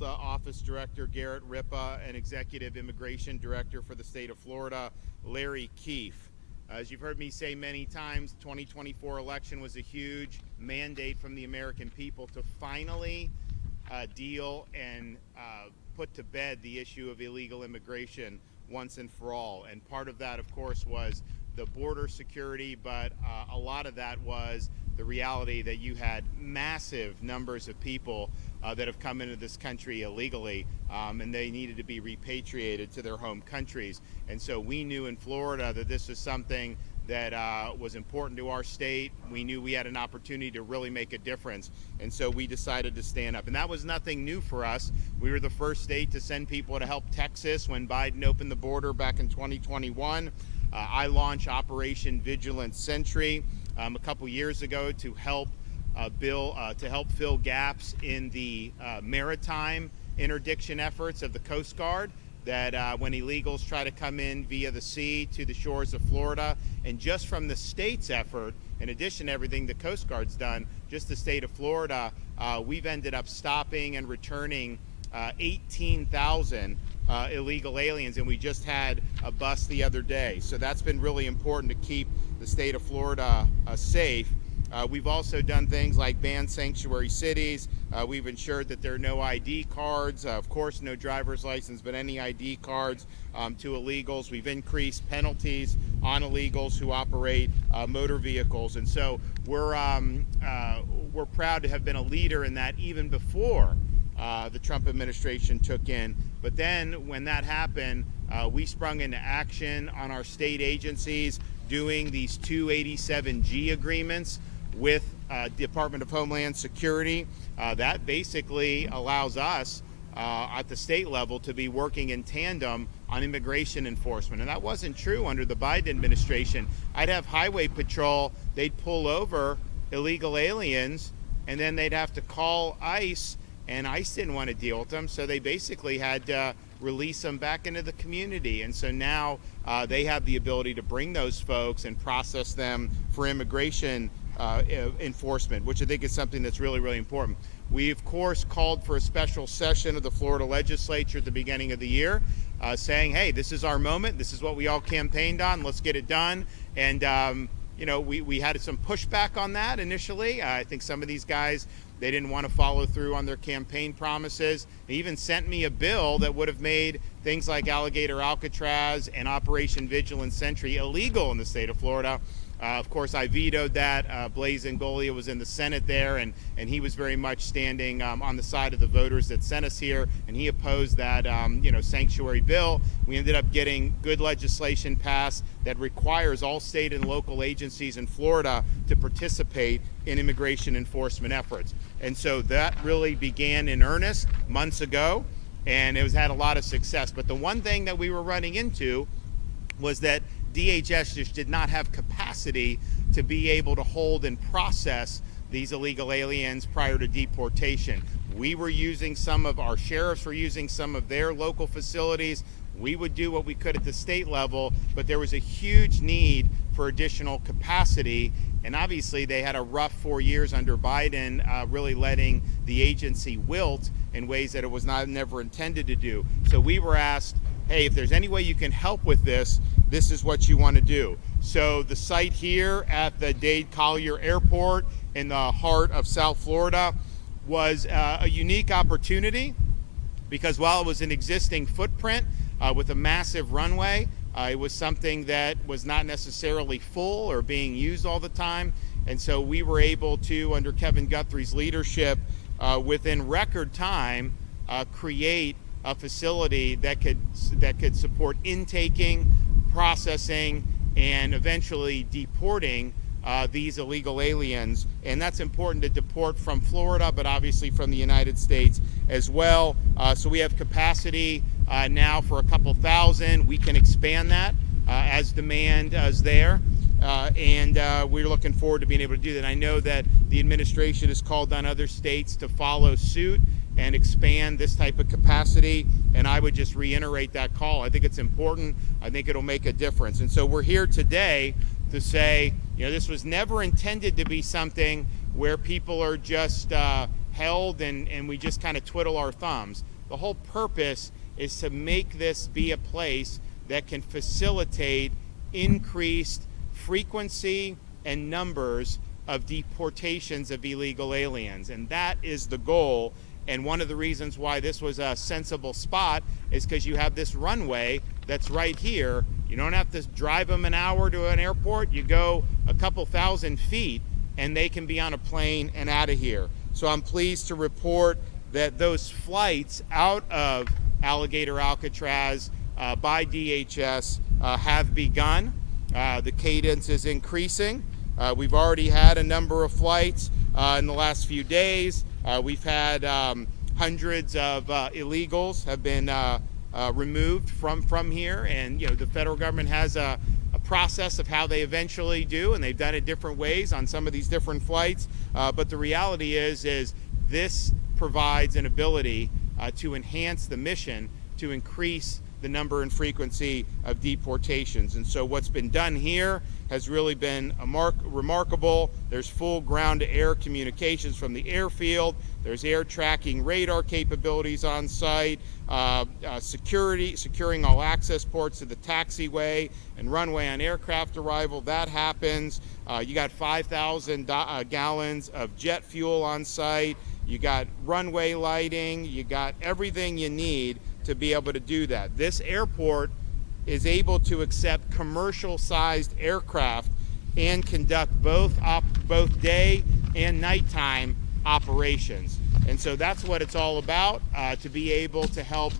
Field Office Director Garrett Ripa and Executive Immigration Director for the state of Florida, Larry Keefe. As you've heard me say many times, the 2024 election was a huge mandate from the American people to finally deal and put to bed the issue of illegal immigration once and for all. And part of that, of course, was the border security, but a lot of that was the reality that you had massive numbers of people that have come into this country illegally, and they needed to be repatriated to their home countries. And so we knew in Florida that this was something that was important to our state. We knew we had an opportunity to really make a difference, and so we decided to stand up. And that was nothing new for us. We were the first state to send people to help Texas when Biden opened the border back in 2021. I launched Operation Vigilant Sentry a couple years ago to help fill gaps in the maritime interdiction efforts of the Coast Guard, that when illegals try to come in via the sea to the shores of Florida. And just from the state's effort, in addition to everything the Coast Guard's done, just the state of Florida, we've ended up stopping and returning 18,000 illegal aliens, and we just had a bust the other day. So that's been really important to keep the state of Florida safe. We've also done things like ban sanctuary cities. We've ensured that there are no ID cards, of course no driver's license, but any ID cards to illegals. We've increased penalties on illegals who operate motor vehicles. And so we're proud to have been a leader in that even before the Trump administration took in. But then when that happened, we sprung into action on our state agencies doing these 287G agreements with Department of Homeland Security. That basically allows us at the state level to be working in tandem on immigration enforcement. And that wasn't true under the Biden administration. I'd have Highway Patrol, they'd pull over illegal aliens, and then they'd have to call ICE, and ICE didn't want to deal with them, so they basically had to release them back into the community. And so now they have the ability to bring those folks and process them for immigration enforcement, which I think is something that's really, really important. We, of course, called for a special session of the Florida legislature at the beginning of the year, saying, hey, this is our moment. This is what we all campaigned on. Let's get it done. And, you know, we had some pushback on that initially. I think some of these guys, they didn't want to follow through on their campaign promises. They even sent me a bill that would have made things like Alligator Alcatraz and Operation Vigilant Sentry illegal in the state of Florida. Of course, I vetoed that. Blaise Ingoglia was in the Senate there, and he was very much standing on the side of the voters that sent us here, and he opposed that sanctuary bill. We ended up getting good legislation passed that requires all state and local agencies in Florida to participate in immigration enforcement efforts. And so that really began in earnest months ago, and it has had a lot of success. But the one thing that we were running into was that DHS just did not have capacity to be able to hold and process these illegal aliens prior to deportation. We were using our sheriffs were using some of their local facilities. We would do what we could at the state level, but there was a huge need for additional capacity. And obviously they had a rough 4 years under Biden, really letting the agency wilt in ways that it was never intended to do. So we were asked, hey, if there's any way you can help with this, this is what you want to do. So the site here at the Dade Collier Airport in the heart of South Florida was a unique opportunity, because while it was an existing footprint with a massive runway, it was something that was not necessarily full or being used all the time. And so we were able to, under Kevin Guthrie's leadership, within record time, create a facility that could support intaking, processing, and eventually deporting these illegal aliens. And that's important to deport from Florida, but obviously from the United States as well. So we have capacity now for a couple thousand. We can expand that as demand is there. And we're looking forward to being able to do that. I know that the administration has called on other states to follow suit and expand this type of capacity, and I would just reiterate that call. I think it's important. I think it'll make a difference. And so we're here today to say, you know, this was never intended to be something where people are just held and we just kind of twiddle our thumbs. The whole purpose is to make this be a place that can facilitate increased frequency and numbers of deportations of illegal aliens. And that is the goal. And one of the reasons why this was a sensible spot is because you have this runway that's right here. You don't have to drive them an hour to an airport. You go a couple thousand feet and they can be on a plane and out of here. So I'm pleased to report that those flights out of Alligator Alcatraz by DHS have begun. The cadence is increasing. We've already had a number of flights in the last few days. We've had hundreds of illegals have been removed from here, and the federal government has a process of how they eventually do, and they've done it different ways on some of these different flights. But the reality is this provides an ability to enhance the mission, to increase the number and frequency of deportations. And so what's been done here has really been remarkable. There's full ground-to-air communications from the airfield. There's air tracking radar capabilities on site, securing all access ports to the taxiway and runway on aircraft arrival. That happens. You got 5,000 gallons of jet fuel on site. You got runway lighting. You got everything you need to be able to do that. This airport is able to accept commercial-sized aircraft and conduct both day and nighttime operations. And so that's what it's all about, to be able to help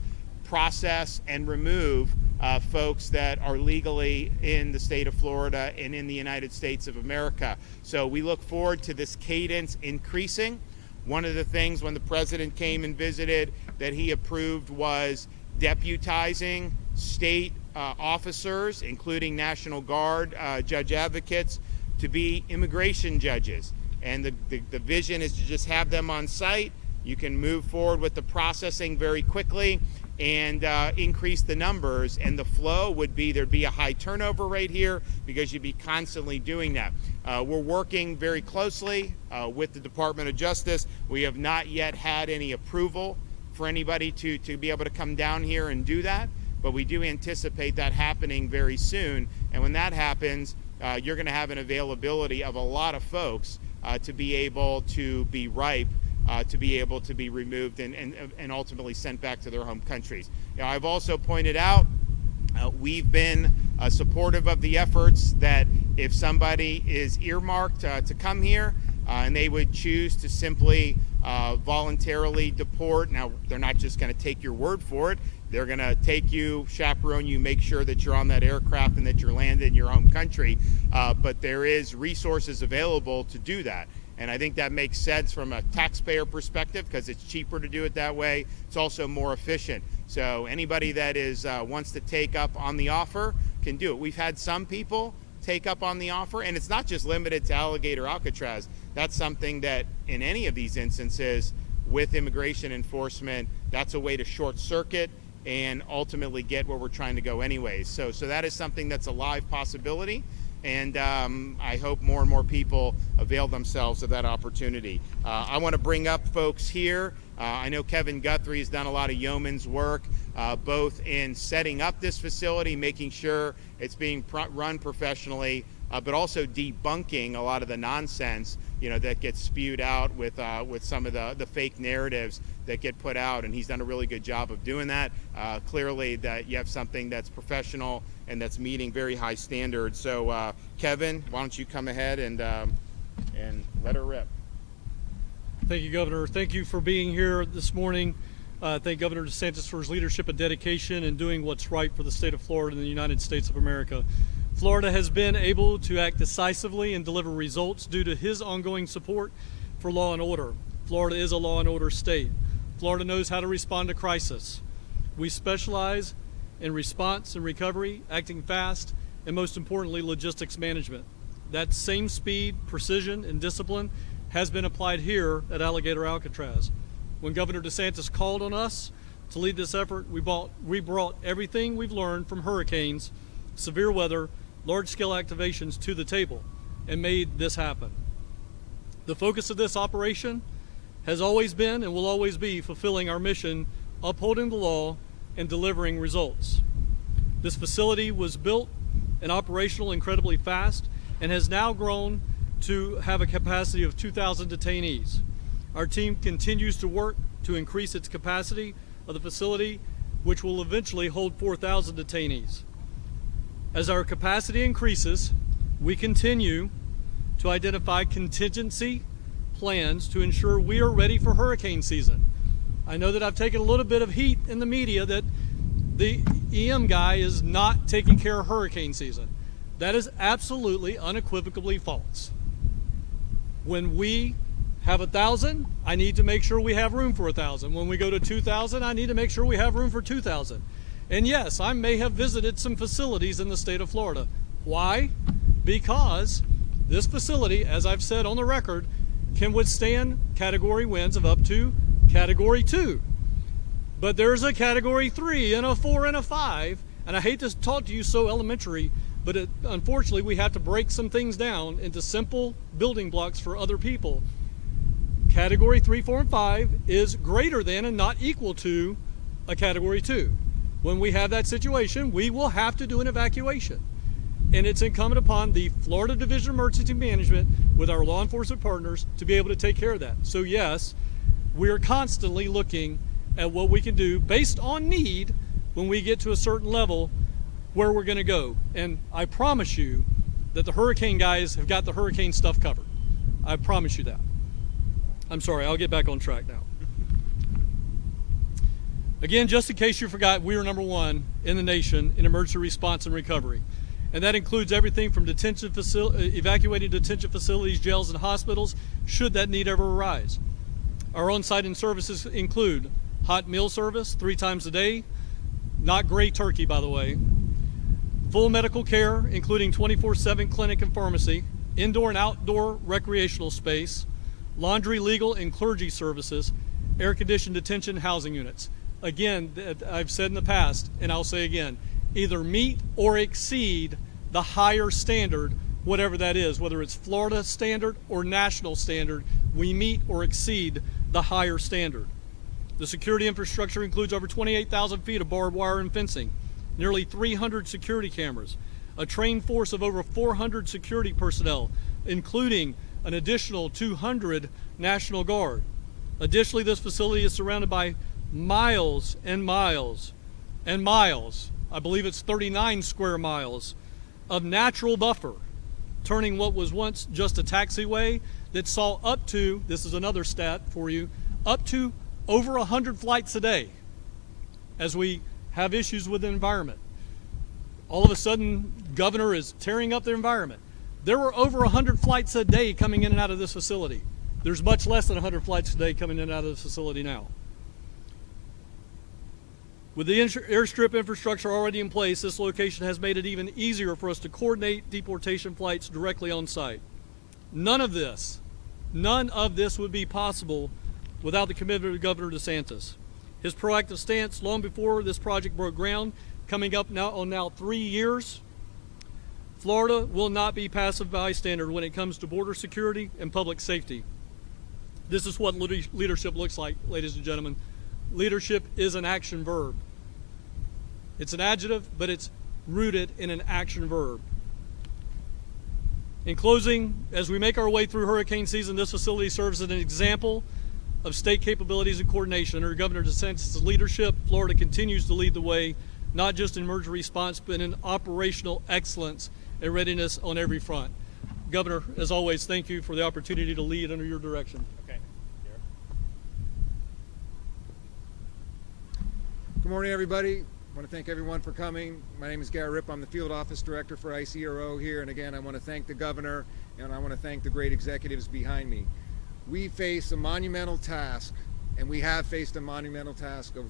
process and remove folks that are legally in the state of Florida and in the United States of America. So we look forward to this cadence increasing. One of the things when the president came and visited that he approved was deputizing state officers, including National Guard judge advocates, to be immigration judges. And the vision is to just have them on site. You can move forward with the processing very quickly and increase the numbers. And the flow would be, there'd be a high turnover rate here because you'd be constantly doing that. We're working very closely with the Department of Justice. We have not yet had any approval for anybody to be able to come down here and do that, but we do anticipate that happening very soon. And when that happens, you're going to have an availability of a lot of folks to be able to be ripe, to be able to be removed and ultimately sent back to their home countries. I've also pointed out we've been supportive of the efforts that if somebody is earmarked to come here and they would choose to simply voluntarily deport. Now, they're not just going to take your word for it. They're going to take you, chaperone you, make sure that you're on that aircraft and that you're landed in your home country. But there is resources available to do that. And I think that makes sense from a taxpayer perspective because it's cheaper to do it that way. It's also more efficient. So anybody that wants to take up on the offer can do it. We've had some people take up on the offer, and it's not just limited to Alligator Alcatraz. That's something that in any of these instances with immigration enforcement, that's a way to short circuit and ultimately get where we're trying to go anyways. So that is something that's a live possibility, and I hope more and more people avail themselves of that opportunity. I want to bring up folks here. I know Kevin Guthrie has done a lot of yeoman's work, both in setting up this facility, making sure it's being run professionally, but also debunking a lot of the nonsense that gets spewed out with some of the fake narratives that get put out, and he's done a really good job of doing that. Clearly that you have something that's professional and that's meeting very high standards. So Kevin, why don't you come ahead and let her rip. Thank you, Governor. Thank you for being here this morning. Thank Governor DeSantis for his leadership and dedication in doing what's right for the state of Florida and the United States of America. Florida has been able to act decisively and deliver results due to his ongoing support for law and order. Florida is a law and order state. Florida knows how to respond to crisis. We specialize in response and recovery, acting fast, and most importantly, logistics management. That same speed, precision, and discipline has been applied here at Alligator Alcatraz. When Governor DeSantis called on us to lead this effort, we brought everything we've learned from hurricanes, severe weather, large-scale activations to the table and made this happen. The focus of this operation has always been and will always be fulfilling our mission, upholding the law and delivering results. This facility was built and operational incredibly fast and has now grown to have a capacity of 2,000 detainees. Our team continues to work to increase its capacity of the facility, which will eventually hold 4,000 detainees. As our capacity increases, we continue to identify contingency plans to ensure we are ready for hurricane season. I know that I've taken a little bit of heat in the media that the EM guy is not taking care of hurricane season. That is absolutely unequivocally false. When we have 1,000, I need to make sure we have room for 1,000. When we go to 2,000, I need to make sure we have room for 2,000. And yes, I may have visited some facilities in the state of Florida. Why? Because this facility, as I've said on the record, can withstand category winds of up to category 2. But there's a category 3 and a 4 and a 5, and I hate to talk to you so elementary, but unfortunately we have to break some things down into simple building blocks for other people. Category 3, 4, and 5 is greater than and not equal to a category 2. When we have that situation, we will have to do an evacuation. And it's incumbent upon the Florida Division of Emergency Management with our law enforcement partners to be able to take care of that. So yes, we are constantly looking at what we can do based on need when we get to a certain level where we're going to go. And I promise you that the hurricane guys have got the hurricane stuff covered. I promise you that. I'm sorry, I'll get back on track now. Again, just in case you forgot, we are #1 in the nation in emergency response and recovery. And that includes everything from evacuating detention facilities, jails, and hospitals, should that need ever arise. Our on-site and services include hot meal service 3 times a day, not gray turkey, by the way, full medical care, including 24/7 clinic and pharmacy, indoor and outdoor recreational space, laundry, legal, and clergy services, air-conditioned detention housing units. Again, I've said in the past, and I'll say again, either meet or exceed the higher standard, whatever that is, whether it's Florida standard or national standard, we meet or exceed the higher standard. The security infrastructure includes over 28,000 feet of barbed wire and fencing, nearly 300 security cameras, a trained force of over 400 security personnel, including an additional 200 National Guard. Additionally, this facility is surrounded by miles and miles and miles, I believe it's 39 square miles, of natural buffer, turning what was once just a taxiway that saw up to, this is another stat for you, up to over 100 flights a day as we have issues with the environment. All of a sudden, governor is tearing up the environment. There were over 100 flights a day coming in and out of this facility. There's much less than 100 flights a day coming in and out of this facility now. With the airstrip infrastructure already in place, this location has made it even easier for us to coordinate deportation flights directly on site. None of this would be possible without the commitment of Governor DeSantis. His proactive stance long before this project broke ground, coming up now 3 years, Florida will not be passive bystander when it comes to border security and public safety. This is what leadership looks like, ladies and gentlemen. Leadership is an action verb. It's an adjective, but it's rooted in an action verb. In closing, as we make our way through hurricane season, this facility serves as an example of state capabilities and coordination. Under Governor DeSantis' leadership, Florida continues to lead the way, not just in emergency response, but in operational excellence and readiness on every front. Governor, as always, thank you for the opportunity to lead under your direction. Okay. Good morning, everybody. I want to thank everyone for coming. My name is Garrett Ripp. I'm the Field Office Director for ICRO here. And again, I want to thank the governor and I want to thank the great executives behind me. We face a monumental task, and we have faced a monumental task of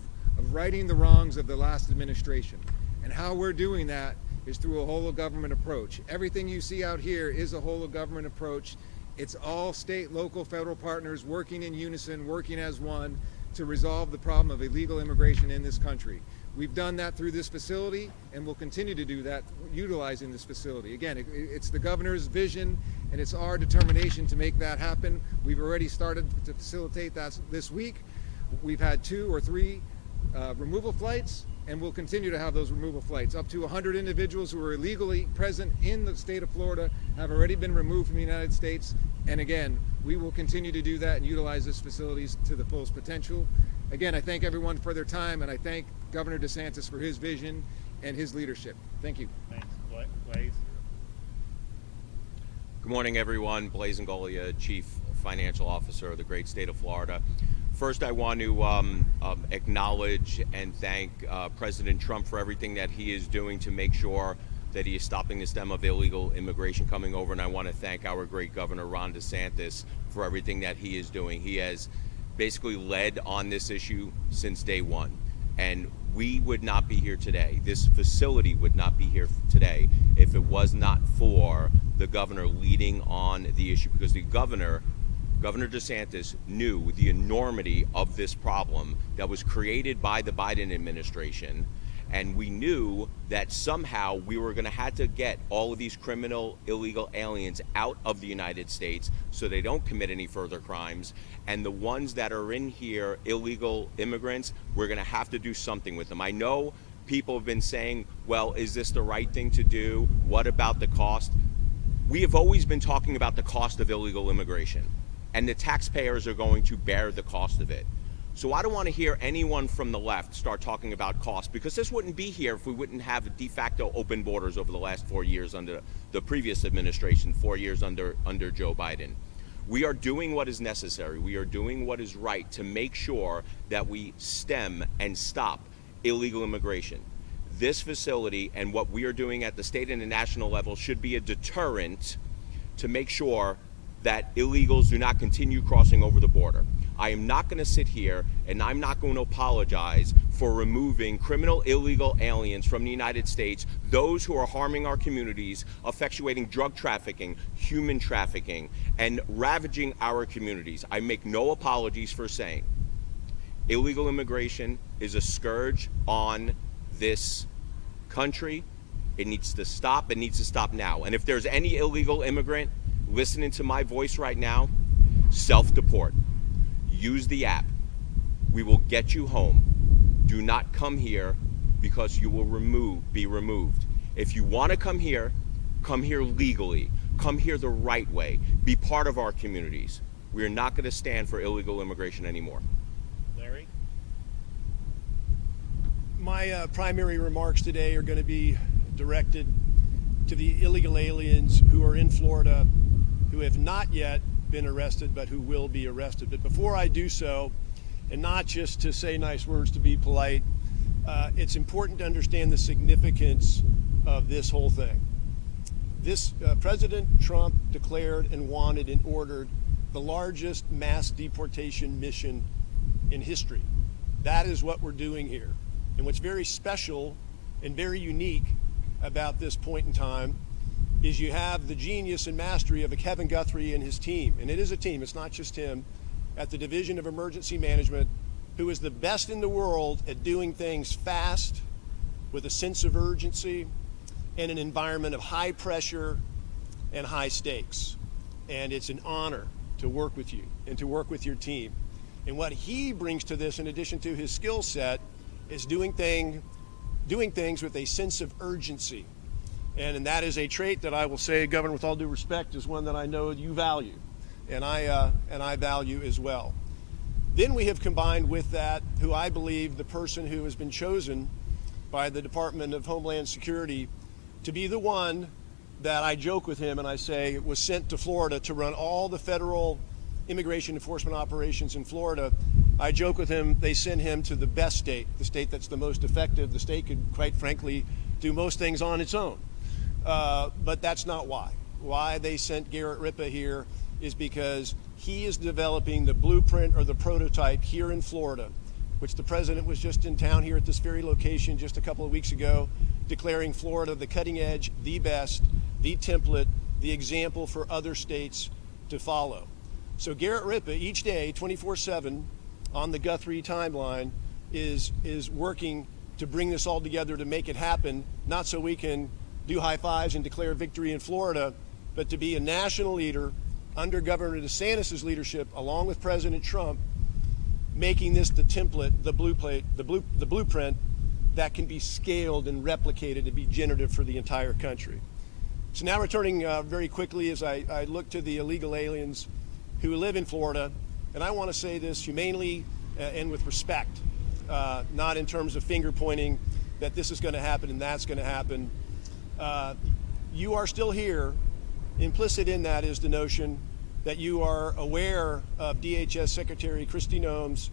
righting the wrongs of the last administration. And how we're doing that is through a whole of government approach. Everything you see out here is a whole of government approach. It's all state, local, federal partners working in unison, working as one to resolve the problem of illegal immigration in this country. We've done that through this facility, and we'll continue to do that utilizing this facility. Again, it's the governor's vision, and it's our determination to make that happen. We've already started to facilitate that this week. We've had 2 or 3 removal flights, and we'll continue to have those removal flights. Up to 100 individuals who are illegally present in the state of Florida have already been removed from the United States. And again, we will continue to do that and utilize this facilities to the fullest potential. Again, I thank everyone for their time, and I thank Governor DeSantis for his vision and his leadership. Thank you. Thanks, Blaze. Good morning, everyone. Blaze Angolia, Chief Financial Officer of the great state of Florida. First, I want to acknowledge and thank President Trump for everything that he is doing to make sure that he is stopping the stem of illegal immigration coming over. And I want to thank our great Governor Ron DeSantis for everything that he is doing. He has basically led on this issue since day one. And we would not be here today. This facility would not be here today if it was not for the governor leading on the issue, because the Governor DeSantis knew the enormity of this problem that was created by the Biden administration. And we knew that somehow we were going to have to get all of these criminal illegal aliens out of the United States so they don't commit any further crimes. And the ones that are in here, illegal immigrants, we're going to have to do something with them. I know people have been saying, well, is this the right thing to do? What about the cost? We have always been talking about the cost of illegal immigration, and the taxpayers are going to bear the cost of it. So I don't want to hear anyone from the left start talking about cost, because this wouldn't be here if we wouldn't have de facto open borders over the last 4 years under the previous administration, 4 years under Joe Biden. We are doing what is necessary. We are doing what is right to make sure that we stem and stop illegal immigration. This facility and what we are doing at the state and the national level should be a deterrent to make sure that illegals do not continue crossing over the border. I am not going to sit here and I'm not going to apologize for removing criminal illegal aliens from the United States, those who are harming our communities, effectuating drug trafficking, human trafficking, and ravaging our communities. I make no apologies for saying illegal immigration is a scourge on this country. It needs to stop. It needs to stop now. And if there's any illegal immigrant listening to my voice right now, self-deport. Use the app. We will get you home. Do not come here because you will be removed. If you want to come here legally. Come here the right way. Be part of our communities. We are not going to stand for illegal immigration anymore. Larry? My primary remarks today are going to be directed to the illegal aliens who are in Florida who have not yet been arrested but who will be arrested. But before I do so, and not just to say nice words to be polite, it's important to understand the significance of this whole thing. President Trump declared and wanted and ordered the largest mass deportation mission in history. That is what we're doing here. And what's very special and very unique about this point in time is you have the genius and mastery of a Kevin Guthrie and his team, and it is a team, it's not just him, at the Division of Emergency Management, who is the best in the world at doing things fast, with a sense of urgency, in an environment of high pressure and high stakes. And it's an honor to work with you and to work with your team. And what he brings to this, in addition to his skill set, is doing things with a sense of urgency. And that is a trait that I will say, Governor, with all due respect, is one that I know you value, and I value as well. Then we have combined with that, who I believe the person who has been chosen by the Department of Homeland Security to be the one that I joke with him and I say was sent to Florida to run all the federal immigration enforcement operations in Florida. I joke with him, they send him to the best state, the state that's the most effective. The state could, quite frankly, do most things on its own. But that's not why. Why they sent Garrett Ripa here is because he is developing the blueprint or the prototype here in Florida, which the president was just in town here at this very location just a couple of weeks ago, declaring Florida the cutting edge, the best, the template, the example for other states to follow. So Garrett Ripa each day, 24/7, on the Guthrie timeline is working to bring this all together to make it happen, not so we can do high fives and declare victory in Florida, but to be a national leader under Governor DeSantis' leadership, along with President Trump, making this the template, the blueprint that can be scaled and replicated to be generative for the entire country. So now returning very quickly as I look to the illegal aliens who live in Florida, and I want to say this humanely and with respect, not in terms of finger pointing that this is going to happen and that's going to happen. You are still here. Implicit in that is the notion that you are aware of DHS Secretary Kristi Noem's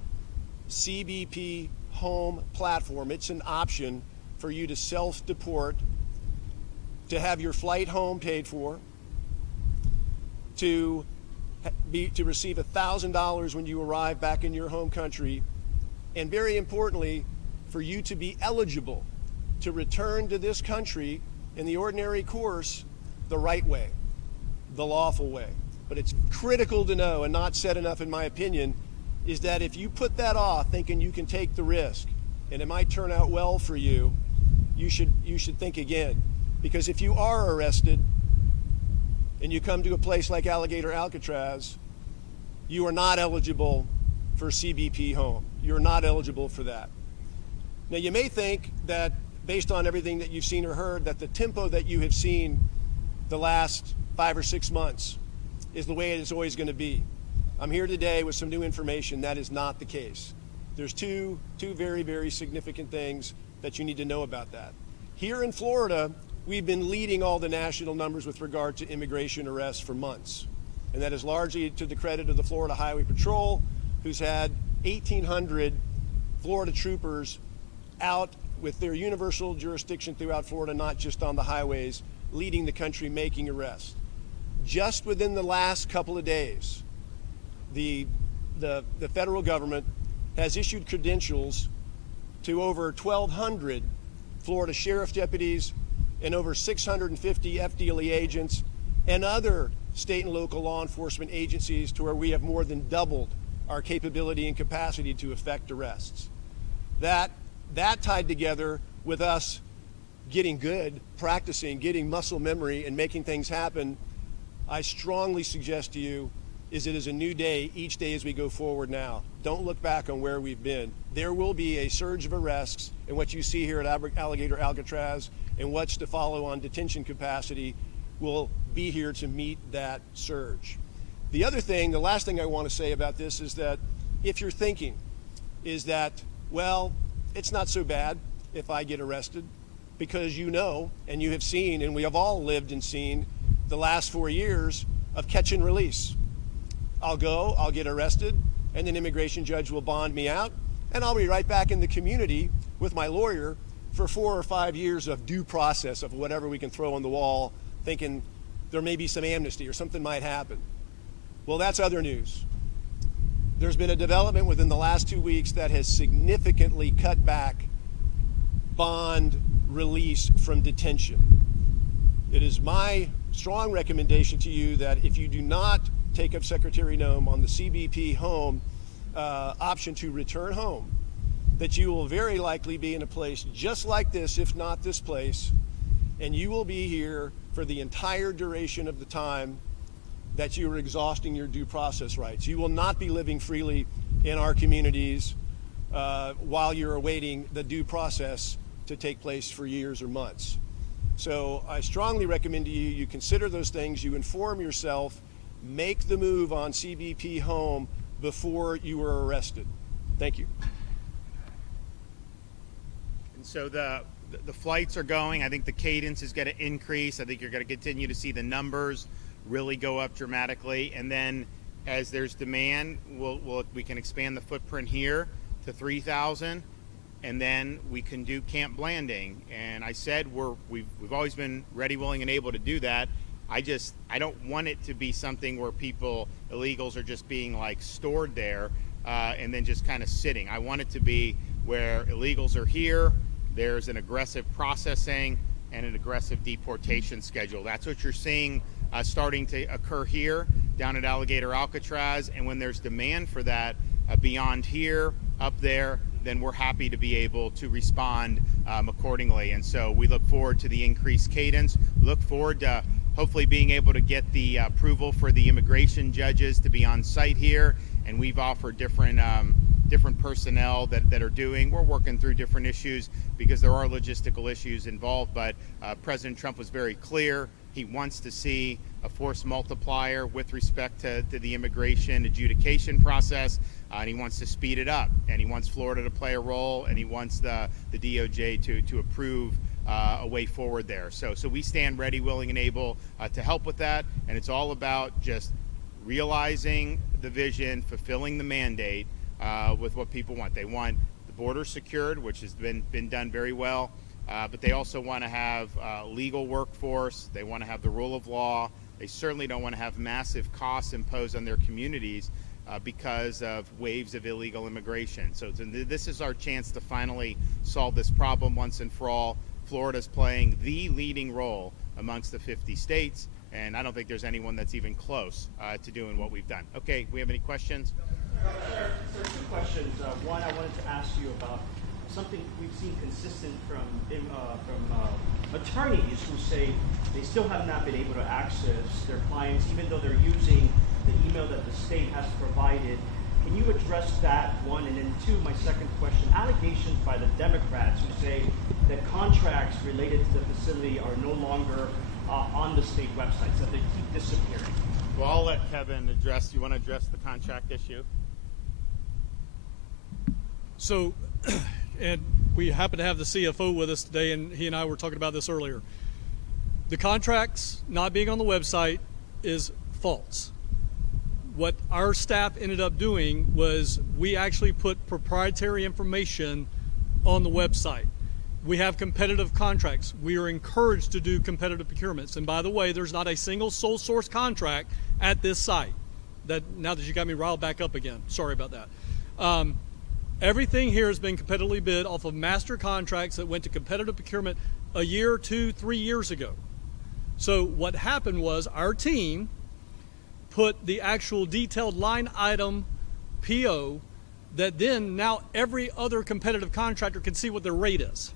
CBP home platform. It's an option for you to self-deport, to have your flight home paid for, to receive $1,000 when you arrive back in your home country, and very importantly, for you to be eligible to return to this country in the ordinary course the right way, the lawful way. But it's critical to know, and not said enough in my opinion, is that if you put that off thinking you can take the risk and it might turn out well for you, you should think again. Because if you are arrested and you come to a place like Alligator Alcatraz, you are not eligible for CBP home. You're not eligible for that. Now you may think that based on everything that you've seen or heard, that the tempo that you have seen the last 5 or 6 months is the way it is always going to be. I'm here today with some new information. That is not the case. There's two very, very significant things that you need to know about that. Here in Florida, we've been leading all the national numbers with regard to immigration arrests for months. And that is largely to the credit of the Florida Highway Patrol, who's had 1,800 Florida troopers out with their universal jurisdiction throughout Florida, not just on the highways, leading the country making arrests. Just within the last couple of days, the federal government has issued credentials to over 1,200 Florida sheriff deputies and over 650 FDLE agents and other state and local law enforcement agencies, to where we have more than doubled our capability and capacity to effect arrests. That tied together with us getting good, practicing, getting muscle memory and making things happen, I strongly suggest to you is it is a new day each day as we go forward now. Don't look back on where we've been. There will be a surge of arrests, and what you see here at Alligator Alcatraz and what's to follow on detention capacity will be here to meet that surge. The other thing, the last thing I want to say about this is that if you're thinking is that, well, it's not so bad if I get arrested, because you know, and you have seen, and we have all lived and seen the last 4 years of catch and release. I'll go, I'll get arrested, and an immigration judge will bond me out, and I'll be right back in the community with my lawyer for 4 or 5 years of due process of whatever we can throw on the wall, thinking there may be some amnesty or something might happen. Well, that's other news. There's been a development within the last 2 weeks that has significantly cut back bond release from detention. It is my strong recommendation to you that if you do not take up Secretary Noem on the CBP home option to return home, that you will very likely be in a place just like this, if not this place, and you will be here for the entire duration of the time that you are exhausting your due process rights. You will not be living freely in our communities while you're awaiting the due process to take place for years or months. So I strongly recommend to you, you consider those things, you inform yourself, make the move on CBP home before you are arrested. Thank you. And so the flights are going. I think the cadence is going to increase. I think you're going to continue to see the numbers really go up dramatically. And then as there's demand, we can expand the footprint here to 3,000. And then we can do Camp Blanding. And I said we've always been ready, willing, and able to do that. I don't want it to be something where illegals are just being like stored there and then just kind of sitting. I want it to be where illegals are here, there's an aggressive processing and an aggressive deportation schedule. That's what you're seeing starting to occur here down at Alligator Alcatraz. And when there's demand for that, beyond here, up there, then we're happy to be able to respond accordingly. And so we look forward to the increased cadence. We look forward to hopefully being able to get the approval for the immigration judges to be on site here. And we've offered different personnel that are doing. We're working through different issues because there are logistical issues involved, but President Trump was very clear. He wants to see a force multiplier with respect to the immigration adjudication process, and he wants to speed it up, and he wants Florida to play a role, and he wants the DOJ to approve a way forward there. So we stand ready, willing, and able to help with that, and it's all about just realizing the vision, fulfilling the mandate with what people want. They want the border secured, which has been done very well. But they also want to have legal workforce. They want to have the rule of law. They certainly don't want to have massive costs imposed on their communities because of waves of illegal immigration. So this is our chance to finally solve this problem once and for all. Florida's playing the leading role amongst the 50 states, and I don't think there's anyone that's even close to doing what we've done. Okay, we have any questions? Sir, two questions. One, I wanted to ask you about something we've seen consistent from attorneys who say they still have not been able to access their clients, even though they're using the email that the state has provided. Can you address that, one? And then two, my second question, allegations by the Democrats who say that contracts related to the facility are no longer on the state websites, that they keep disappearing. Well, I'll let Kevin address. You want to address the contract issue? So, and we happen to have the CFO with us today, and he and I were talking about this earlier. The contracts not being on the website is false. What our staff ended up doing was we actually put proprietary information on the website. We have competitive contracts. We are encouraged to do competitive procurements. And by the way, there's not a single sole source contract at this site. Now that you got me riled back up again, sorry about that. Everything here has been competitively bid off of master contracts that went to competitive procurement a year, 2, 3 years ago. So what happened was our team put the actual detailed line item PO that then now every other competitive contractor can see what their rate is.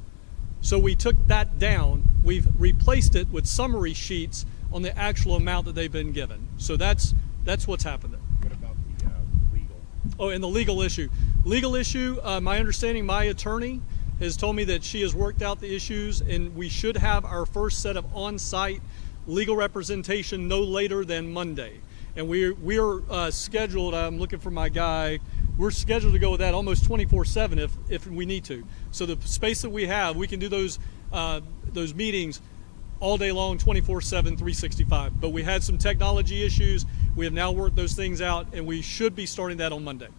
So we took that down. We've replaced it with summary sheets on the actual amount that they've been given. So that's what's happened there. What about the legal? Oh, and the legal issue. Legal issue, my understanding, my attorney has told me that she has worked out the issues, and we should have our first set of on-site legal representation no later than Monday. And we are scheduled, I'm looking for my guy, we're scheduled to go with that almost 24/7 if we need to. So the space that we have, we can do those meetings all day long, 24/7, 365. But we had some technology issues. We have now worked those things out, and we should be starting that on Monday.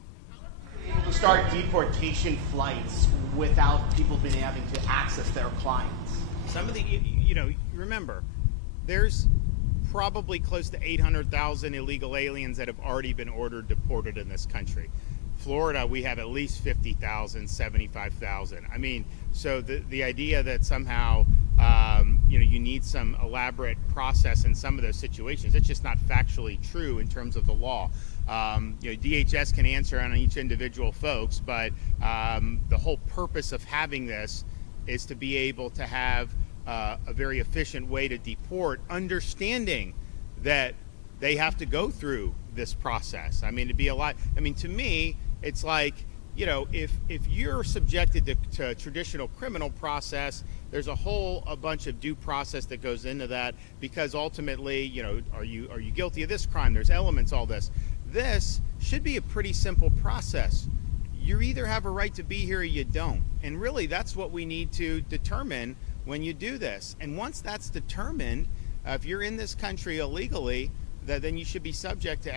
Able to start deportation flights without people being able to access their clients. Some of the, remember, there's probably close to 800,000 illegal aliens that have already been ordered deported in this country. Florida, we have at least 50,000, 75,000. I mean, so the idea that somehow, you need some elaborate process in some of those situations, it's just not factually true in terms of the law. DHS can answer on each individual folks, but the whole purpose of having this is to be able to have a very efficient way to deport, understanding that they have to go through this process. I mean, to me, it's like, if you're subjected to traditional criminal process, there's a bunch of due process that goes into that, because ultimately, are you guilty of this crime? There's elements, all this. This should be a pretty simple process. You either have a right to be here or you don't. And really, that's what we need to determine when you do this. And once that's determined, if you're in this country illegally, then you should be subject to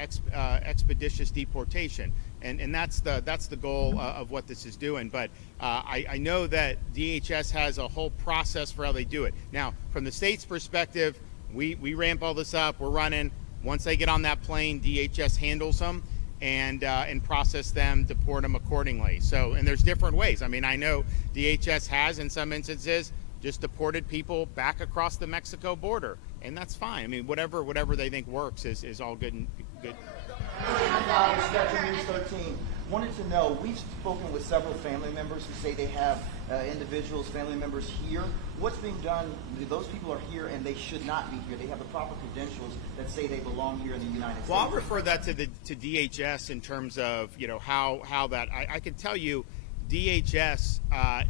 expeditious deportation. And that's the goal of what this is doing. But I know that DHS has a whole process for how they do it. Now, from the state's perspective, we ramp all this up, we're running. Once they get on that plane, DHS handles them and process them, deport them accordingly. So, and there's different ways. I mean, I know DHS has, in some instances, just deported people back across the Mexico border, and that's fine. I mean, whatever they think works is all good and good. News 13. Wanted to know, we've spoken with several family members who say they have individuals, family members here. What's being done? Those people are here and they should not be here. They have the proper credentials that say they belong here in the United States. Well, I'll refer that to DHS in terms of how that. I can tell you, DHS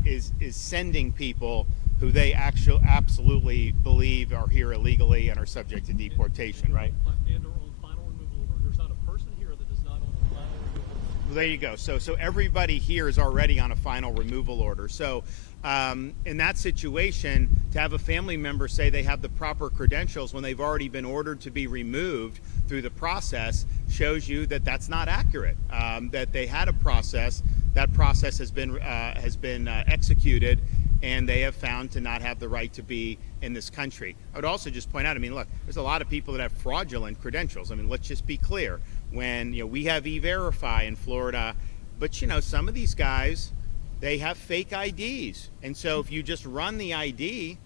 is sending people who they absolutely believe are here illegally and are subject to deportation, right? And are on final removal order. There's not a person here that is not on a final removal order. Well, there you go. So everybody here is already on a final removal order. So in that situation, to have a family member say they have the proper credentials when they've already been ordered to be removed through the process shows you that that's not accurate. That they had a process. That process has been executed, and they have found to not have the right to be in this country. I would also just point out, I mean, look, there's a lot of people that have fraudulent credentials. I mean, let's just be clear. When we have E-Verify in Florida, but some of these guys, they have fake IDs, and so if you just run the ID,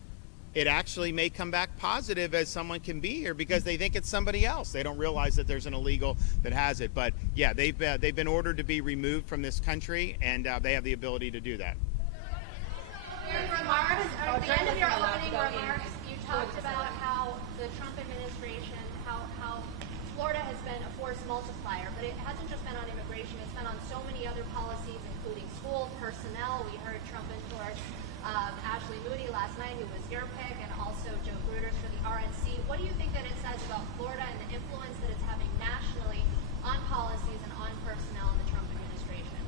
it actually may come back positive as someone can be here because they think it's somebody else. They don't realize that there's an illegal that has it. But yeah, they've been ordered to be removed from this country, and they have the ability to do that. Your remarks, at the end of your opening remarks, you talked about how the Trump administration, how Florida has been a force multiplier, but it hasn't just been on immigration, it's been on so many other policies, including school, personnel. We heard Trump endorse Ashley Moody last night, who was your pick, and also Joe Gruters for the RNC. What do you think that it says about Florida and the influence that it's having nationally on policies and on personnel in the Trump administration?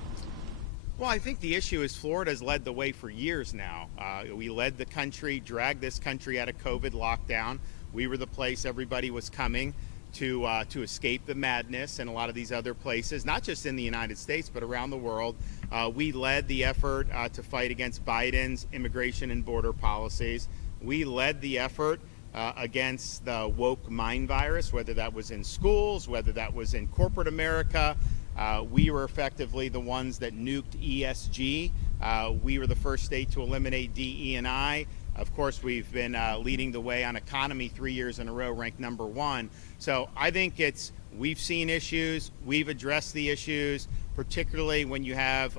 Well, I think the issue is Florida's led the way for years now. We led the country, dragged this country out of COVID lockdown. We were the place everybody was coming to escape the madness and a lot of these other places, not just in the United States, but around the world. We led the effort to fight against Biden's immigration and border policies. We led the effort against the woke mind virus, whether that was in schools, whether that was in corporate America. We were effectively the ones that nuked ESG. We were the first state to eliminate DE&I. Of course, we've been leading the way on economy 3 years in a row, ranked #1. So I think we've seen issues, we've addressed the issues, particularly when you have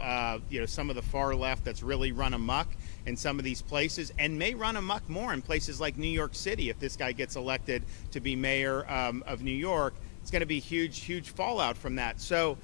some of the far left that's really run amok in some of these places, and may run amok more in places like New York City if this guy gets elected to be mayor of New York. It's going to be huge fallout from that. So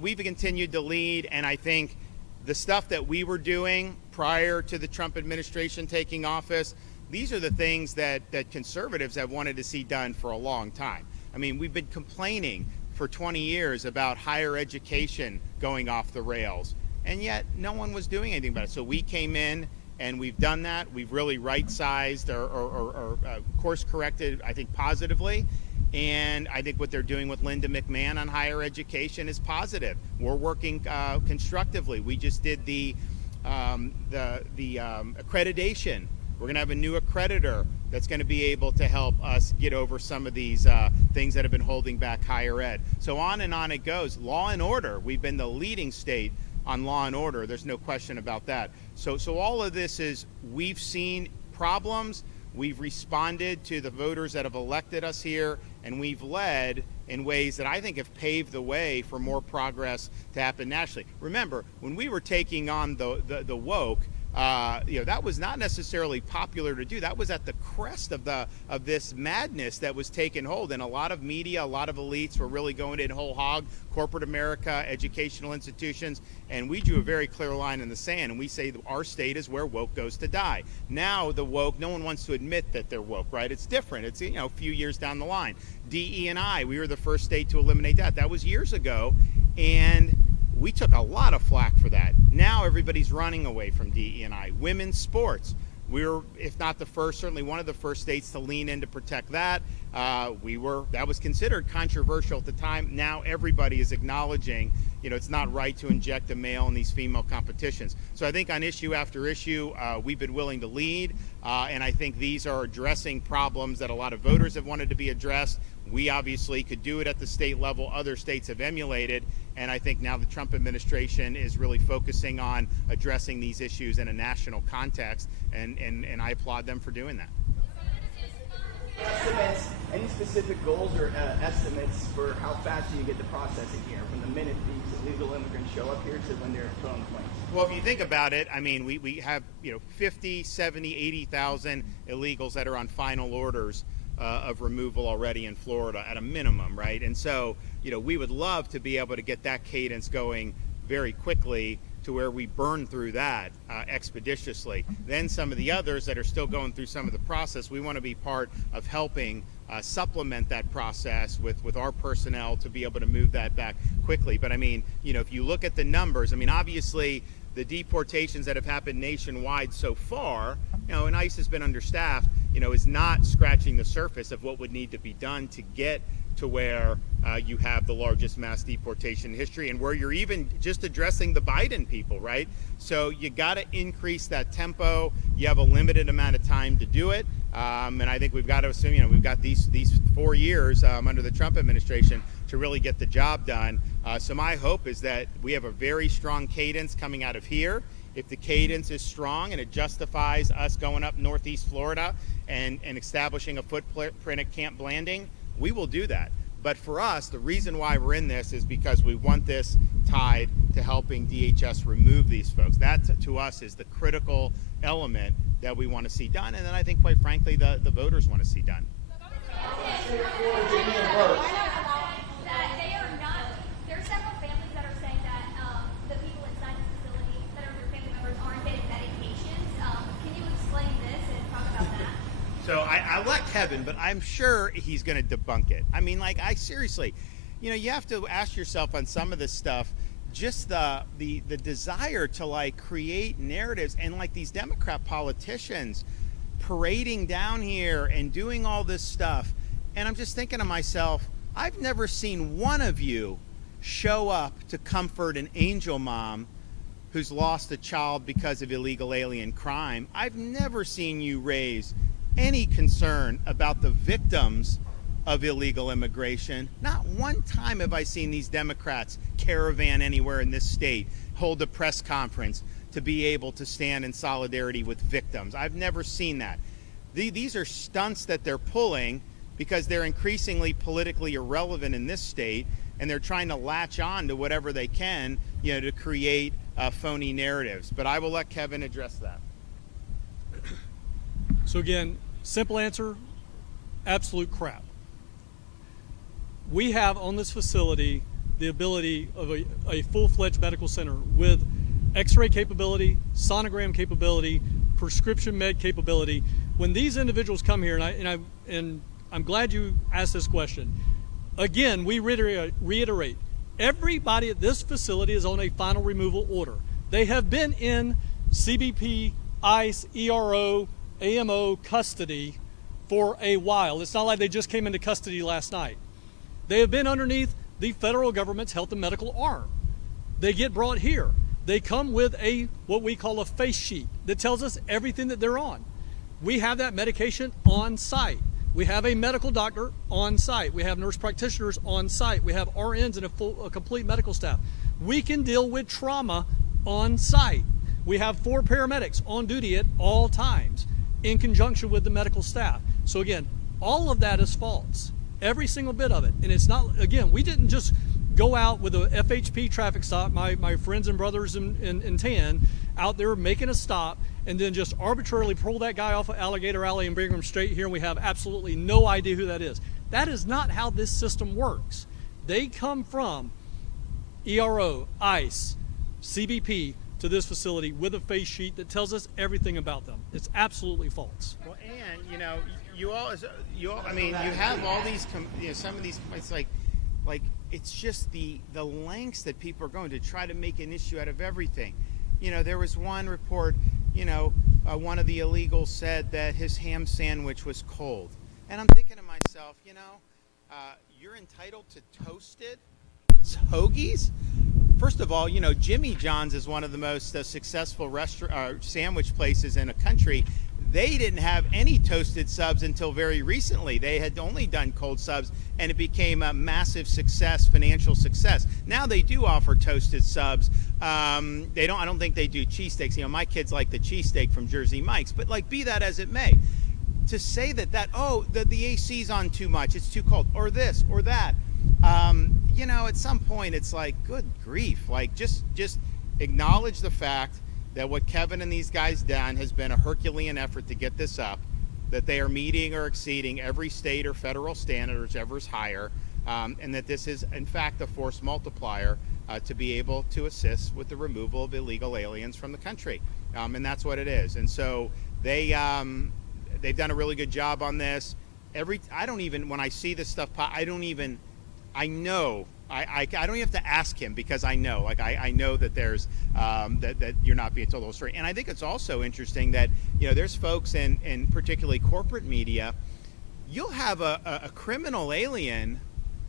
we've continued to lead, and I think the stuff that we were doing prior to the Trump administration taking office, these are the things that conservatives have wanted to see done for a long time. I mean, we've been complaining for 20 years about higher education going off the rails, and yet no one was doing anything about it. So we came in and we've done that. We've really right-sized or course-corrected, I think, positively. And I think what they're doing with Linda McMahon on higher education is positive. We're working constructively. We just did the accreditation. We're going to have a new accreditor that's going to be able to help us get over some of these things that have been holding back higher ed. So on and on it goes. Law and order. We've been the leading state on law and order. There's no question about that. So all of this is, we've seen problems. We've responded to the voters that have elected us here, and we've led in ways that I think have paved the way for more progress to happen nationally. Remember, when we were taking on the woke, that was not necessarily popular to do. That was at the crest of this madness that was taking hold, and a lot of media, a lot of elites were really going in whole hog, corporate America, educational institutions, and we drew a very clear line in the sand, and we say that our state is where woke goes to die. Now the woke, no one wants to admit that they're woke, right? It's different. It's a few years down the line. DE&I, we were the first state to eliminate that. That was years ago, and we took a lot of flack for that. Now everybody's running away from DE&I. Women's sports, we were, if not the first, certainly one of the first states to lean in to protect that. That was considered controversial at the time. Now everybody is acknowledging, it's not right to inject a male in these female competitions. So I think on issue after issue, we've been willing to lead, and I think these are addressing problems that a lot of voters have wanted to be addressed. We obviously could do it at the state level. Other states have emulated, and I think now the Trump administration is really focusing on addressing these issues in a national context, and I applaud them for doing that. Estimates, any specific goals or estimates for how fast you get the processing here from the minute these illegal immigrants show up here to when they're put on the planes? Well, if you think about it, I mean, we have 50, 70, 80,000 illegals that are on final orders of removal already in Florida at a minimum, right? And so, we would love to be able to get that cadence going very quickly to where we burn through that expeditiously. Then some of the others that are still going through some of the process, we want to be part of helping supplement that process with our personnel to be able to move that back quickly. But I mean, if you look at the numbers, I mean, obviously the deportations that have happened nationwide so far, and ICE has been understaffed, is not scratching the surface of what would need to be done to get to where you have the largest mass deportation in history, and where you're even just addressing the Biden people, right? So you got to increase that tempo. You have a limited amount of time to do it, and I think we've got to assume, we've got these 4 years under the Trump administration to really get the job done. So my hope is that we have a very strong cadence coming out of here. If the cadence is strong and it justifies us going up Northeast Florida and establishing a footprint at Camp Blanding, we will do that. But for us, the reason why we're in this is because we want this tied to helping DHS remove these folks. That, to us, is the critical element that we want to see done, and then I think, quite frankly, the voters want to see done. There are several families that are saying that the people inside the facility that are their family members aren't getting medications. Can you explain this and talk about that? So I like Kevin, but I'm sure he's going to debunk it. I mean, seriously, you have to ask yourself on some of this stuff, just the desire to create narratives, and these Democrat politicians parading down here and doing all this stuff. And I'm just thinking to myself, I've never seen one of you show up to comfort an angel mom who's lost a child because of illegal alien crime. I've never seen you raise any concern about the victims of illegal immigration. Not one time have I seen these Democrats caravan anywhere in this state, hold a press conference to be able to stand in solidarity with victims. I've never seen that. These are stunts that they're pulling because they're increasingly politically irrelevant in this state, and they're trying to latch on to whatever they can, to create phony narratives. But I will let Kevin address that. So again, simple answer, absolute crap. We have on this facility the ability of a full-fledged medical center with x-ray capability, sonogram capability, prescription med capability. When these individuals come here, and I'm glad you asked this question. Again, we reiterate, everybody at this facility is on a final removal order. They have been in CBP, ICE, ERO, AMO custody for a while. It's not like they just came into custody last night. They have been underneath the federal government's health and medical arm. They get brought here. They come with what we call a face sheet that tells us everything that they're on. We have that medication on site. We have a medical doctor on site. We have nurse practitioners on site. We have RNs and a complete medical staff. We can deal with trauma on site. We have 4 paramedics on duty at all times in conjunction with the medical staff. So again, all of that is false. Every single bit of it. And it's not, again, we didn't just go out with a FHP traffic stop, my friends and brothers in tan, out there making a stop, and then just arbitrarily pull that guy off of Alligator Alley and bring him straight here, and we have absolutely no idea who that is. That is not how this system works. They come from ERO, ICE, CBP to this facility with a face sheet that tells us everything about them. It's absolutely false. Well, and you have all these, some of these, it's like it's just the lengths that people are going to try to make an issue out of everything. There was one report, one of the illegals said that his ham sandwich was cold. And I'm thinking to myself, you're entitled to toasted hoagies? First of all, Jimmy John's is one of the most successful sandwich places in the country. They didn't have any toasted subs until very recently. They had only done cold subs, and it became a massive success, financial success. Now they do offer toasted subs. I don't think they do cheesesteaks. My kids like the cheesesteak from Jersey Mike's, but be that as it may, to say that the AC's on too much, it's too cold, or this or that, you know, at some point it's like, good grief, like just acknowledge the fact that what Kevin and these guys done has been a Herculean effort to get this up, that they are meeting or exceeding every state or federal standard, whichever's higher, and that this is in fact a force multiplier to be able to assist with the removal of illegal aliens from the country, and that's what it is. And so they've done a really good job on this. I don't even, when I see this stuff, I don't even have to ask him, because I know, like I know that there's that you're not being told the whole story. And I think it's also interesting that, you know, there's folks in particularly corporate media, you'll have a criminal alien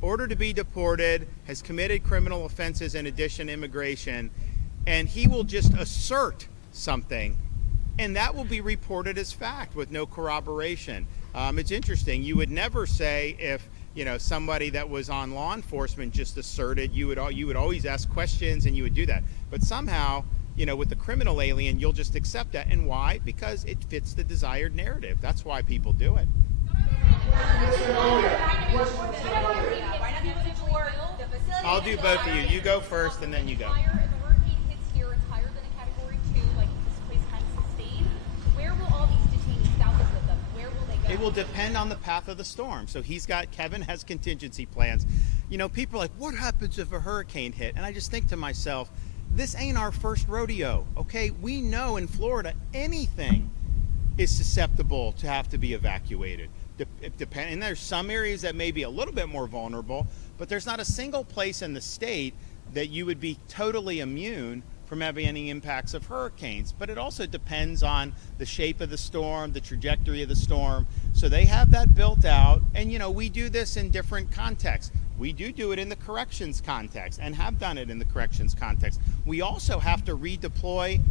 ordered to be deported, has committed criminal offenses in addition to immigration, and he will just assert something, and that will be reported as fact with no corroboration. It's interesting. You would never say, if you know somebody that was on law enforcement just asserted, you would always ask questions and you would do that. But somehow, you know, with the criminal alien, you'll just accept that. And why? Because it fits the desired narrative. That's why people do it. I'll do both of you. You go first, and then you go. It will depend on the path of the storm. So Kevin has contingency plans. You know, people are like, what happens if a hurricane hit? And I just think to myself, this ain't our first rodeo, okay? We know in Florida, anything is susceptible to have to be evacuated. And there's some areas that may be a little bit more vulnerable, but there's not a single place in the state that you would be totally immune from having any impacts of hurricanes. But it also depends on the shape of the storm, the trajectory of the storm. So they have that built out. And, you know, we do this in different contexts. We do it in the corrections context and have done it in the corrections context. We also have to redeploy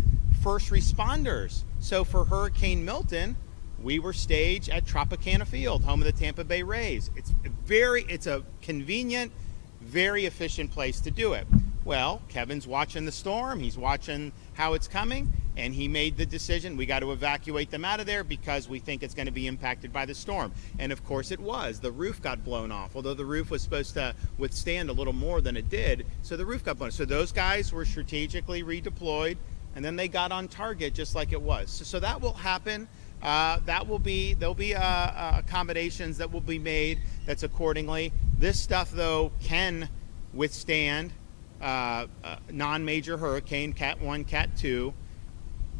first responders. So for Hurricane Milton, we were staged at Tropicana Field, home of the Tampa Bay Rays. It's a convenient, very efficient place to do it. Well, Kevin's watching the storm, he's watching how it's coming, and he made the decision, we got to evacuate them out of there because we think it's going to be impacted by the storm. And of course it was. The roof got blown off, although the roof was supposed to withstand a little more than it did, so the roof got blown off. So those guys were strategically redeployed, and then they got on target just like it was. So that will happen. There'll be accommodations that will be made that's accordingly. This stuff, though, can withstand non-major hurricane, Cat 1, Cat 2.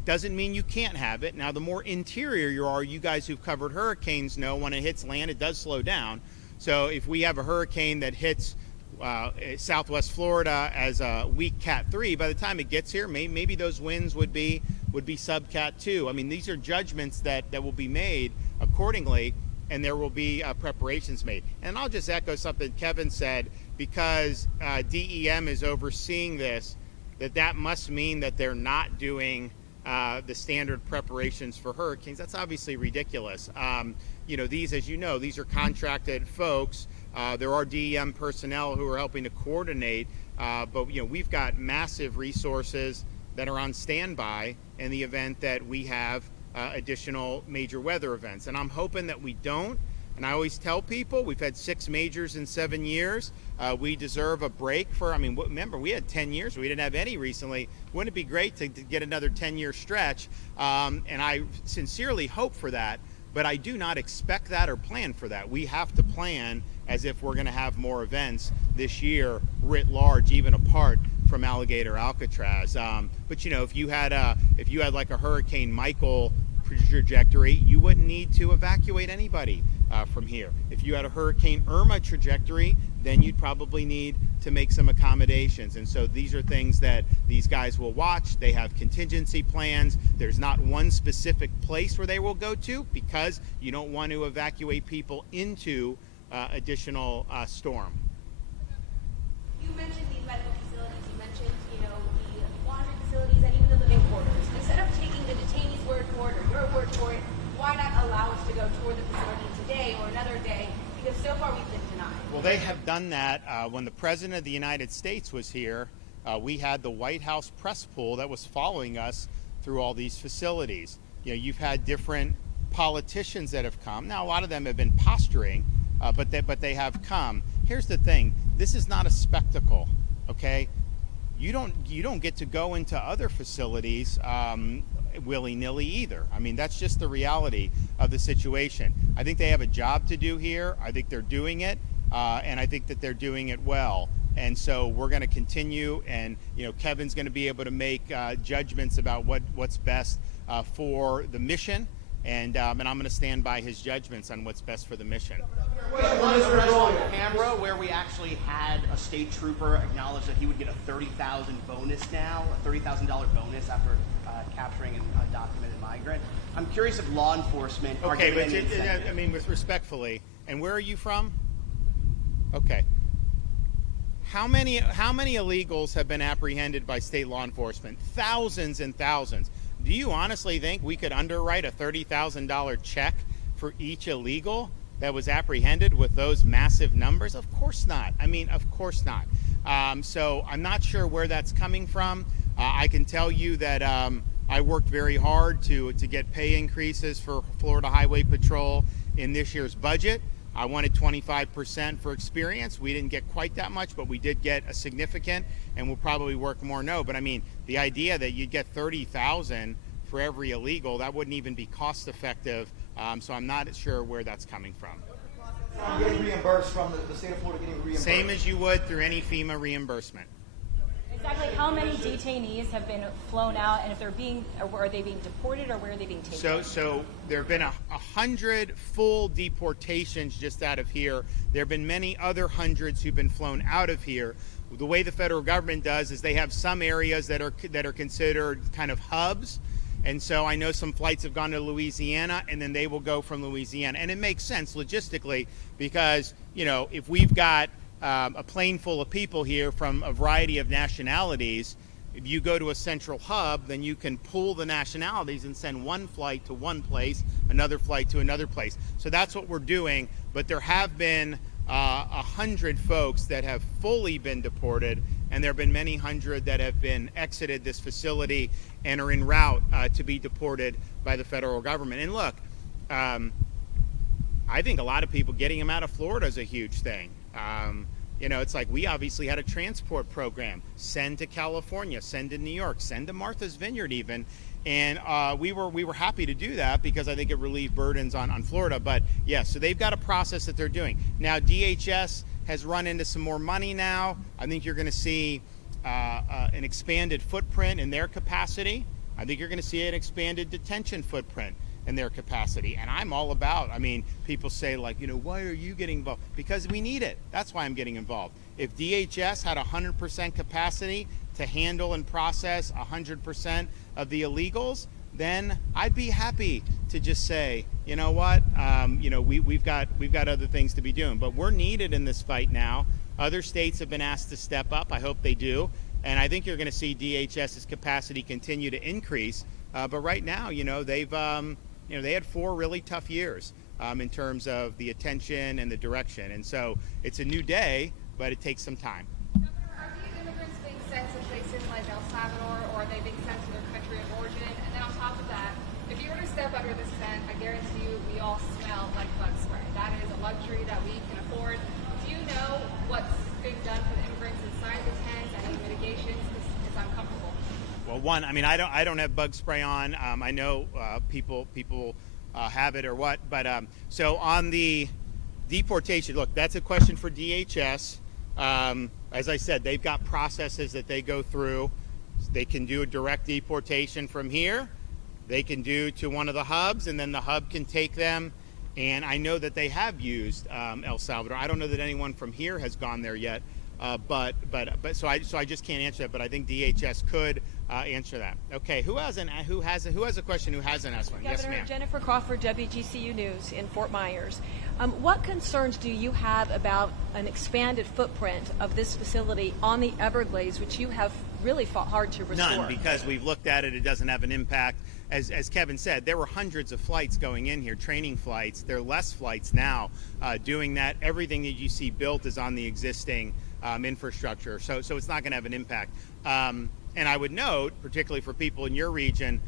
Doesn't mean you can't have it. Now, the more interior you are, you guys who've covered hurricanes know when it hits land, it does slow down. So if we have a hurricane that hits Southwest Florida as a weak Cat 3, by the time it gets here, maybe those winds would be sub Cat 2. I mean, these are judgments that will be made accordingly, and there will be preparations made. And I'll just echo something Kevin said, because DEM is overseeing this, that must mean that they're not doing the standard preparations for hurricanes. That's obviously ridiculous. You know, these are contracted folks. There are DEM personnel who are helping to coordinate, but you know, we've got massive resources that are on standby in the event that we have additional major weather events. And I'm hoping that we don't. And I always tell people, we've had 6 majors in 7 years. We deserve a break remember, we had 10 years. We didn't have any recently. Wouldn't it be great to get another 10-year stretch? And I sincerely hope for that, but I do not expect that or plan for that. We have to plan as if we're going to have more events this year writ large, even apart from Alligator Alcatraz. But you know, if you had like a Hurricane Michael trajectory, you wouldn't need to evacuate anybody from here. If you had a Hurricane Irma trajectory, then you'd probably need to make some accommodations. And so these are things that these guys will watch. They have contingency plans. There's not one specific place where they will go to, because you don't want to evacuate people into additional storm. You mentioned these medical facilities. You mentioned, the laundry facilities and even the living quarters. Instead of taking the detainees' word for it or your word for it, why not allow us to go tour the facility today or another day? Because so far we've been denied. Well, they have done that. When the President of the United States was here, we had the White House press pool that was following us through all these facilities. You know, you've had different politicians that have come. Now, a lot of them have been posturing, but they have come. Here's the thing: this is not a spectacle, okay? You don't get to go into other facilities willy-nilly either. I mean, that's just the reality of the situation. I think they have a job to do here. I think they're doing it, and I think that they're doing it well. And so we're going to continue, and Kevin's going to be able to make judgments about what's best for the mission, and I'm going to stand by his judgments on what's best for the mission. One is on camera where we actually had a state trooper acknowledge that he would get a $30,000 bonus now, a $30,000 bonus after capturing a documented migrant. I'm curious if law enforcement are getting any incentive. I mean, with respectfully, and where are you from? Okay. How many illegals have been apprehended by state law enforcement? Thousands and thousands. Do you honestly think we could underwrite a $30,000 check for each illegal that was apprehended with those massive numbers? Of course not. I mean, of course not. So I'm not sure where that's coming from. I can tell you that I worked very hard to get pay increases for Florida Highway Patrol in this year's budget. I wanted 25% for experience. We didn't get quite that much, but we did get a significant, and we'll probably work more. No, but I mean, the idea that you'd get $30,000 for every illegal, that wouldn't even be cost effective. So I'm not sure where that's coming from. Getting reimbursed from the state of Florida, getting reimbursed. Same as you would through any FEMA reimbursement. Exactly how many detainees have been flown out, and if they're are they being deported, or where are they being taken? So there have been 100 full deportations just out of here. There have been many other hundreds who've been flown out of here. The way the federal government does is they have some areas that are considered kind of hubs. And so I know some flights have gone to Louisiana, and then they will go from Louisiana. And it makes sense logistically because, if we've got a plane full of people here from a variety of nationalities, if you go to a central hub, then you can pool the nationalities and send one flight to one place, another flight to another place. So that's what we're doing. But there have been 100 folks that have fully been deported, and there have been many hundred that have been exited this facility and are en route to be deported by the federal government. And look, I think a lot of people getting them out of Florida is a huge thing. It's like we obviously had a transport program, send to California, send to New York, send to Martha's Vineyard even. And we were happy to do that because I think it relieved burdens on Florida. But yeah, so they've got a process that they're doing. Now DHS has run into some more money now. I think you're going to see an expanded footprint in their capacity. I think you're going to see an expanded detention footprint in their capacity. And I'm all about, people say like, why are you getting involved? Because we need it. That's why I'm getting involved. If DHS had 100% capacity to handle and process 100% of the illegals, then I'd be happy to just say, you know what, we've got other things to be doing. But we're needed in this fight now. Other states have been asked to step up. I hope they do. And I think you're going to see DHS's capacity continue to increase. But right now, they've they had 4 really tough years in terms of the attention and the direction. And so it's a new day, but it takes some time. Governor, are these immigrants being sent to places like El Salvador, or are they being sent to their country of origin? And then on top of that, if you were to step under this tent, I guarantee you we all smell like bug spray. That is a luxury that we can afford. Do you know what's being done for the immigrants inside the tent? Any mitigations? It's uncomfortable. Well, one, I don't have bug spray on. I know people have it or what, but so on the deportation, look, that's a question for DHS. As I said, they've got processes that they go through. They can do a direct deportation from here. They can do to one of the hubs, and then the hub can take them. And I know that they have used El Salvador. I don't know that anyone from here has gone there yet. But so I just can't answer that. But I think DHS could answer that. Okay, who has a question? Who hasn't asked one? Governor, Yes, ma'am. Jennifer Crawford, WGCU News in Fort Myers. What concerns do you have about an expanded footprint of this facility on the Everglades, which you have really fought hard to restore? None, because we've looked at it. It doesn't have an impact. As Kevin said, there were hundreds of flights going in here, training flights. There are less flights now doing that. Everything that you see built is on the existing infrastructure, so it's not going to have an impact. And I would note, particularly for people in your region,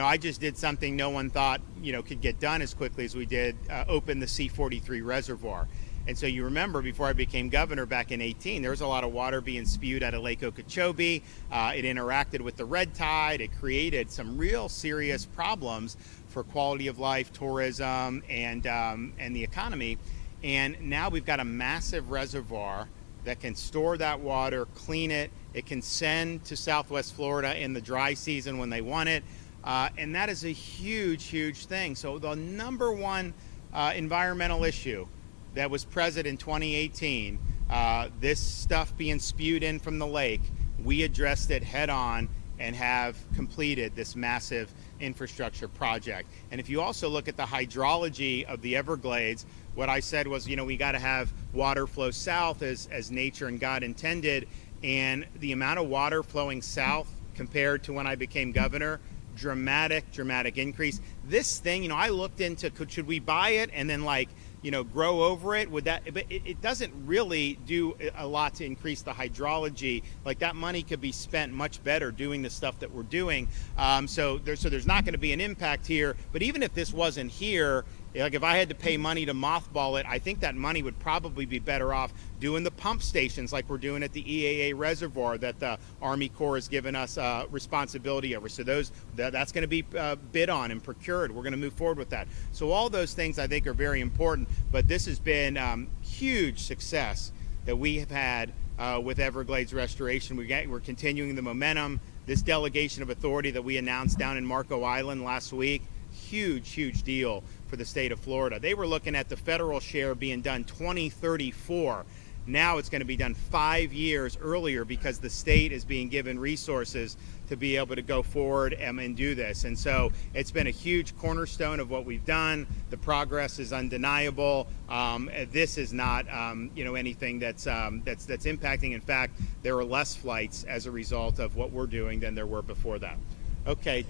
I just did something no one thought, could get done as quickly as we did, open the C-43 reservoir. And so you remember before I became governor back in 2018, there was a lot of water being spewed out of Lake Okeechobee. It interacted with the red tide. It created some real serious problems for quality of life, tourism, and the economy. And now we've got a massive reservoir that can store that water, clean it. It can send to Southwest Florida in the dry season when they want it. And that is a huge, huge thing. So the number one environmental issue that was present in 2018, this stuff being spewed in from the lake, we addressed it head on and have completed this massive infrastructure project. And if you also look at the hydrology of the Everglades, what I said was, we got to have water flow south as nature and God intended. And the amount of water flowing south compared to when I became governor, dramatic increase. This thing, I looked into, should we buy it and then grow over it? Would that? But it doesn't really do a lot to increase the hydrology. Like, that money could be spent much better doing the stuff that we're doing. So there's not going to be an impact here. But even if this wasn't here, like if I had to pay money to mothball it, I think that money would probably be better off doing the pump stations like we're doing at the EAA reservoir that the Army Corps has given us responsibility over. So that's going to be bid on and procured. We're going to move forward with that. So all those things I think are very important, but this has been huge success that we have had with Everglades restoration. We're continuing the momentum. This delegation of authority that we announced down in Marco Island last week, huge deal for the state of Florida. They were looking at the federal share being done 2034. Now it's going to be done 5 years earlier because the state is being given resources to be able to go forward and do this. And so it's been a huge cornerstone of what we've done. The progress is undeniable. This is not, anything that's impacting. In fact, there are less flights as a result of what we're doing than there were before that. Okay.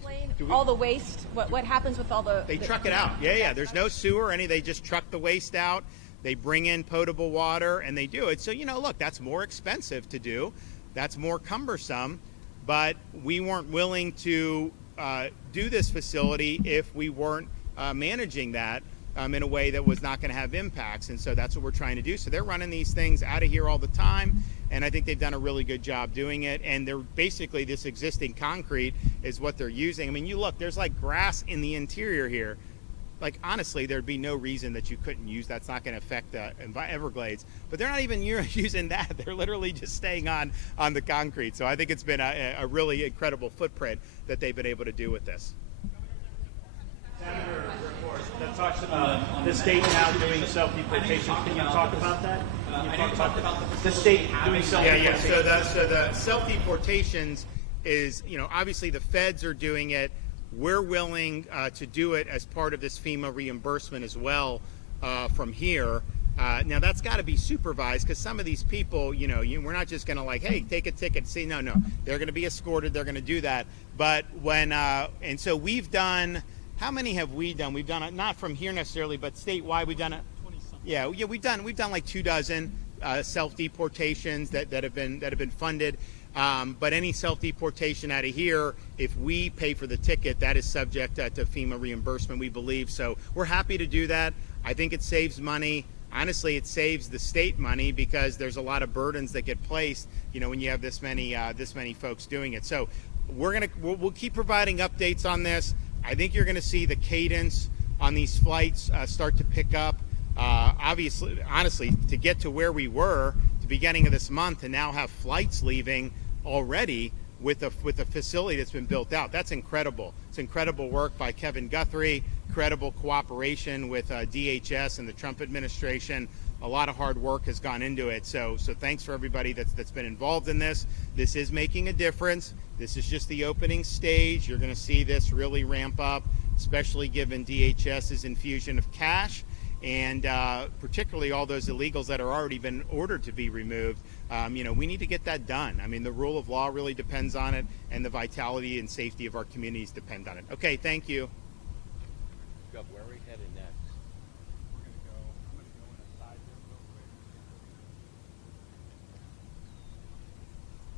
All the waste, what happens with all the... They truck it out. Yeah. There's no sewer or any. They just truck the waste out. They bring in potable water and they do it. So, look, that's more expensive to do. That's more cumbersome. But we weren't willing to do this facility if we weren't managing that in a way that was not going to have impacts. And so that's what we're trying to do. So they're running these things out of here all the time. And I think they've done a really good job doing it. And they're basically, this existing concrete is what they're using. I mean, you look, there's like grass in the interior here. Like, honestly, there'd be no reason that you couldn't use that's not going to affect the Everglades. But they're not even using that. They're literally just staying on the concrete. So I think it's been a really incredible footprint that they've been able to do with this. Senator report that talks about the state now doing self-deportation. Can you talk about that? The state doing self-deportation. Yeah. So the self-deportations is, obviously the feds are doing it. We're willing to do it as part of this FEMA reimbursement as well from here. Now that's got to be supervised because some of these people, we're not just going to hey, take a ticket. See, no, they're going to be escorted. They're going to do that. But when and so we've done. How many have we done? We've done it not from here necessarily, but statewide. We've done it. 20-something. Yeah, we've done like 24 self-deportations that have been funded. But any self-deportation out of here, if we pay for the ticket, that is subject to FEMA reimbursement, we believe. So we're happy to do that. I think it saves money. Honestly, it saves the state money because there's a lot of burdens that get placed, when you have this many folks doing it. So we'll keep providing updates on this. I think you're going to see the cadence on these flights start to pick up. Obviously, honestly, to get to where we were at the beginning of this month and now have flights leaving already with a facility that's been built out, that's incredible. It's incredible work by Kevin Guthrie, incredible cooperation with DHS and the Trump administration. A lot of hard work has gone into it. So thanks for everybody that's been involved in this. This is making a difference. This is just the opening stage. You're going to see this really ramp up, especially given DHS's infusion of cash and particularly all those illegals that are already been ordered to be removed. We need to get that done. I mean, the rule of law really depends on it, and the vitality and safety of our communities depend on it. Okay, thank you. Gov, where are we headed now?